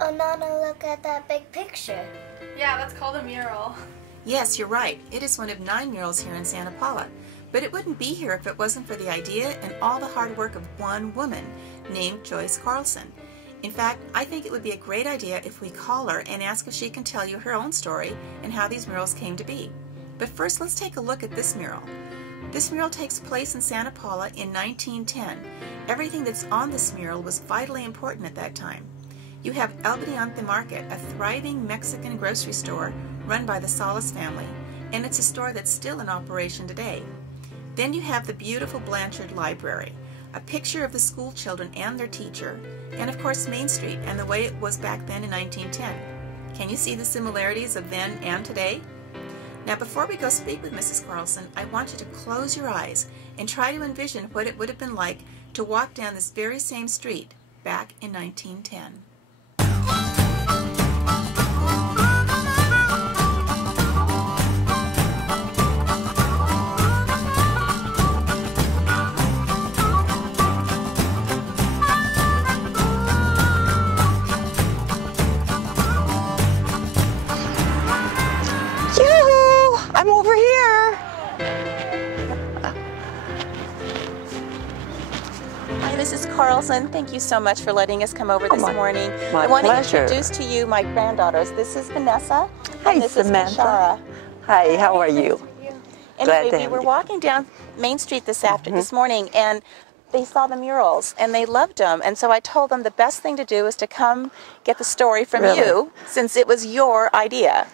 Oh, Nana, look at that big picture. Yeah, that's called a mural. Yes, you're right. It is one of 9 murals here in Santa Paula. But it wouldn't be here if it wasn't for the idea and all the hard work of one woman named Joyce Carlson. In fact, I think it would be a great idea if we call her and ask if she can tell you her own story and how these murals came to be. But first, let's take a look at this mural. This mural takes place in Santa Paula in 1910. Everything that's on this mural was vitally important at that time. You have El Bediente Market, a thriving Mexican grocery store run by the Salas family, and it's a store that's still in operation today. Then you have the beautiful Blanchard Library, a picture of the school children and their teacher, and of course Main Street and the way it was back then in 1910. Can you see the similarities of then and today? Now before we go speak with Mrs. Carlson, I want you to close your eyes and try to envision what it would have been like to walk down this very same street back in 1910. I'm over here. Hi, Mrs. Carlson. Thank you so much for letting us come over this morning. My I want pleasure. to introduce to you my granddaughters. This is Vanessa. Hi, and this Samantha. is Kashara. Hi, how are you? Glad Anyway, to we have were you. walking down Main Street this morning, and they saw the murals, and they loved them. And so I told them the best thing to do is to come get the story from Really? you, since it was your idea.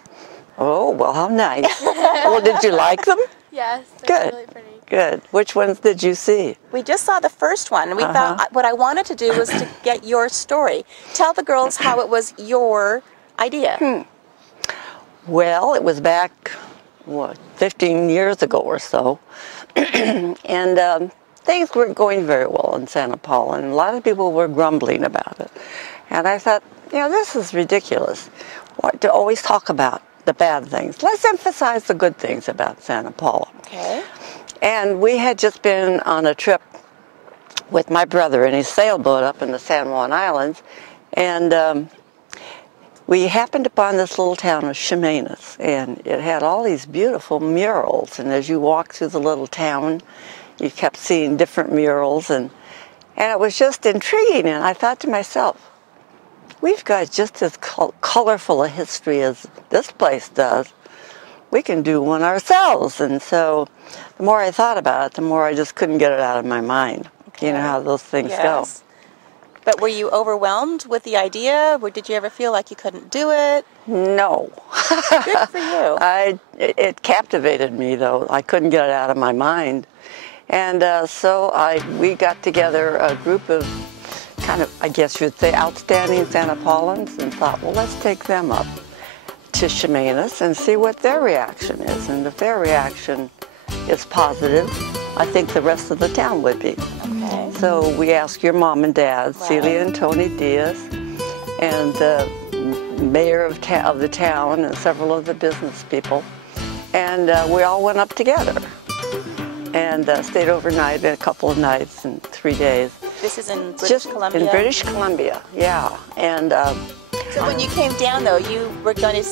Oh, well, how nice. Well, did you like them? Yes, they're Good. really pretty. Good. Which ones did you see? We just saw the first one, and we thought what I wanted to do was to get your story. Tell the girls how it was your idea. Well, it was back, 15 years ago or so. And things weren't going very well in Santa Paula, and a lot of people were grumbling about it. And I thought, this is ridiculous to always talk about the bad things. Let's emphasize the good things about Santa Paula. Okay. And we had just been on a trip with my brother in his sailboat up in the San Juan Islands, and we happened upon this little town of Ximenes, and it had all these beautiful murals, and as you walked through the little town, you kept seeing different murals, and it was just intriguing, and I thought to myself, we've got just as colorful a history as this place does. We can do one ourselves. And so the more I thought about it, the more I just couldn't get it out of my mind. Okay. You know how those things go. But were you overwhelmed with the idea? Or did you ever feel like you couldn't do it? No. Good for you. It captivated me, though. I couldn't get it out of my mind. And so we got together a group of kind of, I guess you'd say, outstanding Santa Paulans, and thought, well, let's take them up to Ximenes and see what their reaction is. And if their reaction is positive, I think the rest of the town would be. Okay. So we asked your mom and dad, Celia and Tony Diaz, and the mayor of the town and several of the business people, and we all went up together and stayed overnight, a couple of nights and 3 days. This is in British Columbia? In British Columbia, yeah. And so when you came down, though, you were going to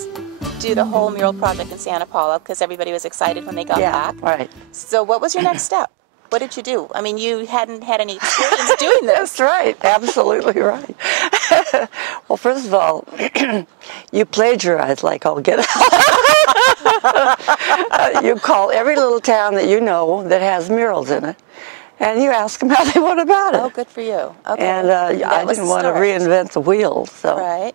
do the whole mural project in Santa Paula because everybody was excited when they got back. Yeah, right. So what was your next step? What did you do? I mean, you hadn't had any experience doing this. That's right. Absolutely right. Well, first of all, you plagiarize like all get out. You call every little town that you know that has murals in it, and you ask them how they went about it. Oh, good for you. Okay. And I didn't want to reinvent the wheel, so. Right.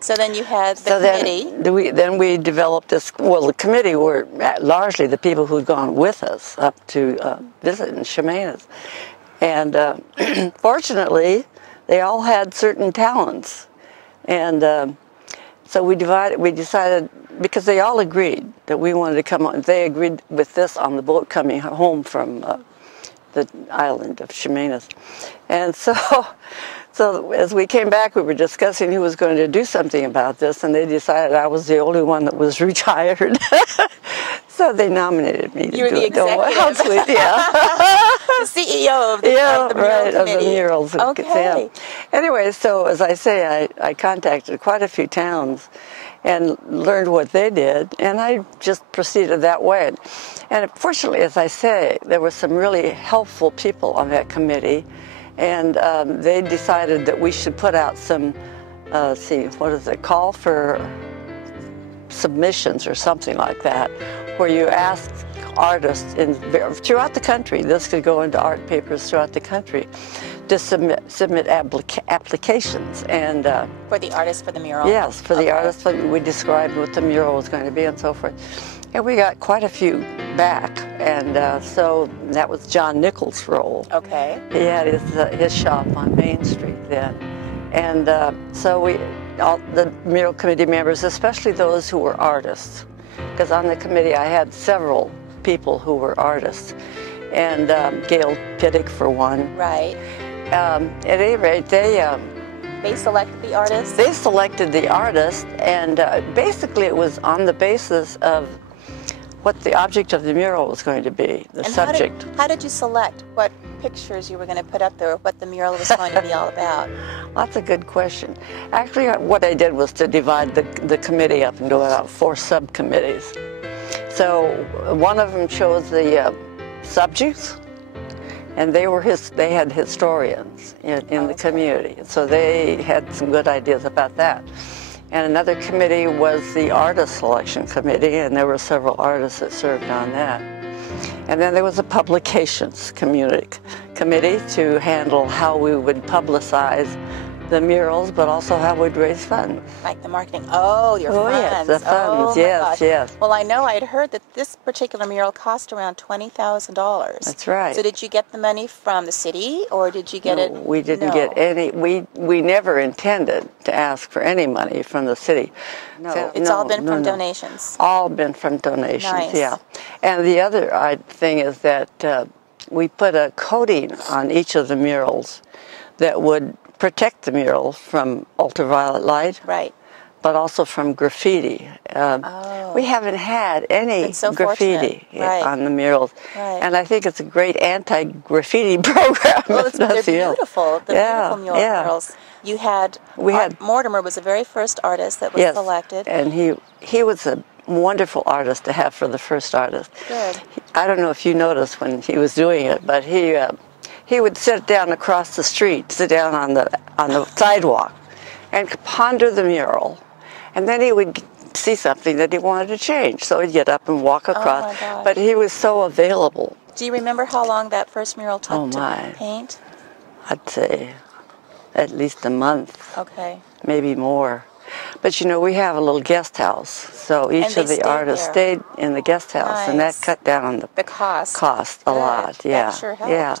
So then you had the committee. Then we developed this. Well, the committee were largely the people who'd gone with us up to visit in Ximenes, and fortunately, they all had certain talents, and so we decided, because they all agreed that we wanted to come on. They agreed with this on the boat coming home from the island of Ximenes, and so So as we came back, we were discussing who was going to do something about this, and they decided I was the only one that was retired. So they nominated me to You were do the it. Oh, executive. how sweet, yeah. The CEO of the, of the mural right, committee. of the murals. Okay. Yeah. Anyway, so as I say, I contacted quite a few towns and learned what they did, and I just proceeded that way. And fortunately, as I say, there were some really helpful people on that committee, and they decided that we should put out some, call for submissions or something like that, where you ask artists throughout the country, this could go into art papers throughout the country, to submit applications. And For the artist for the mural? yes, for the artist. We described what the mural was going to be and so forth. And we got quite a few back, and so that was John Nichols' role. Okay. He had his shop on Main Street then. And so all the mural committee members, especially those who were artists, because on the committee I had several people who were artists, and Gail Piddick for one. Right. At any rate, they selected the artist? They selected the artist, and basically it was on the basis of what the object of the mural was going to be, the subject. How did you select what pictures you were going to put up there, or what the mural was going to be all about? That's a good question. Actually, what I did was to divide the committee up into about 4 subcommittees. So one of them chose the subjects, and they had historians in the community, so they had some good ideas about that. And another committee was the artist selection committee, and there were several artists that served on that. And then there was a publications committee to handle how we would publicize the murals, but also how we'd raise funds. Like the marketing. Oh, your funds. Yes, the funds, yes, yes. Well, I know I'd heard that this particular mural cost around $20,000. That's right. So did you get the money from the city, or did you get it? We didn't get any. We never intended to ask for any money from the city. No, It's all been from donations. All been from donations, Nice. yeah. And the other thing is that we put a coating on each of the murals that would protect the mural from ultraviolet light, Right. but also from graffiti. We haven't had any graffiti on the murals, and I think it's a great anti-graffiti program. Well, they're beautiful. The beautiful murals. You had, Mortimer was the very first artist that was selected. And he was a wonderful artist to have for the first artist. Good. I don't know if you noticed when he was doing it, but he would sit down across the street, sit down on the sidewalk, and ponder the mural, and then he would see something that he wanted to change, so he'd get up and walk across. Oh my gosh. But he was so available. Do you remember how long that first mural took to paint? I'd say at least a month. Okay. Maybe more. But we have a little guest house, so each of the artists stayed in the guest house, and that cut down on the cost a lot. Yeah. That sure helped. Yeah.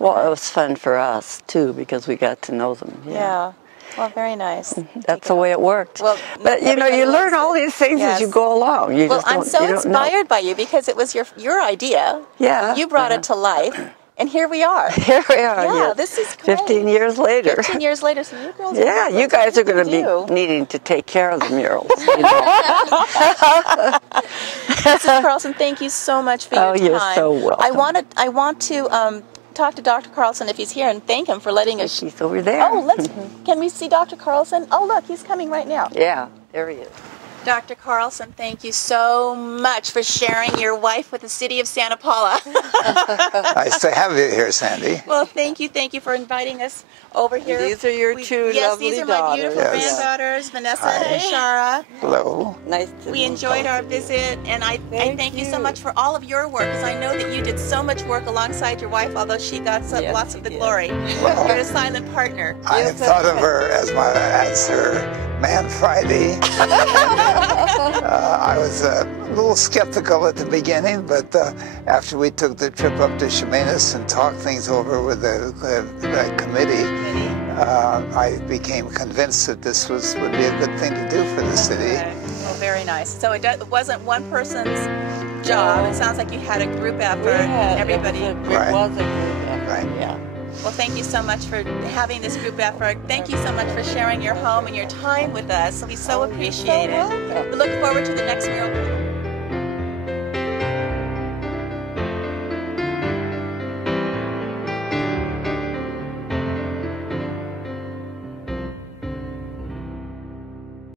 Well, it was fun for us too, because we got to know them. Yeah. Well, very nice. That's the way it worked. Well, but you learn all these things as you go along. I'm so inspired by you, because it was your idea. Yeah. You brought it to life. And here we are. Here we are. Yeah, this is great. 15 years later. 15 years later, so you girls. Yeah, you guys are going to be needing to take care of the murals. Mrs. Carlson, thank you so much for your time. Oh, you're so welcome. I want to talk to Dr. Carlson if he's here and thank him for letting us. He's over there. Oh, can we see Dr. Carlson? Oh, look, he's coming right now. Yeah, there he is. Dr. Carlson, thank you so much for sharing your wife with the city of Santa Paula. Nice to have you here, Sandy. Well, thank you for inviting us over here. These are your two lovely daughters. Yes, these are my beautiful granddaughters, Vanessa and Shara. Hello. Nice to We enjoyed our visit, and I thank you so much for all of your work, because I know that you did so much work alongside your wife, although she got lots of the glory. Well, You're a silent partner. I have thought of her as her Man Friday. I was a little skeptical at the beginning, but after we took the trip up to Chemainus and talked things over with the committee, I became convinced that this would be a good thing to do for the city. Well, very nice. So it wasn't one person's job. It sounds like you had a group effort. Everybody. It was a group effort. Right. Yeah. Well, thank you so much for having this group effort. Thank you so much for sharing your home and your time with us. We so appreciate it. We look forward to the next mural.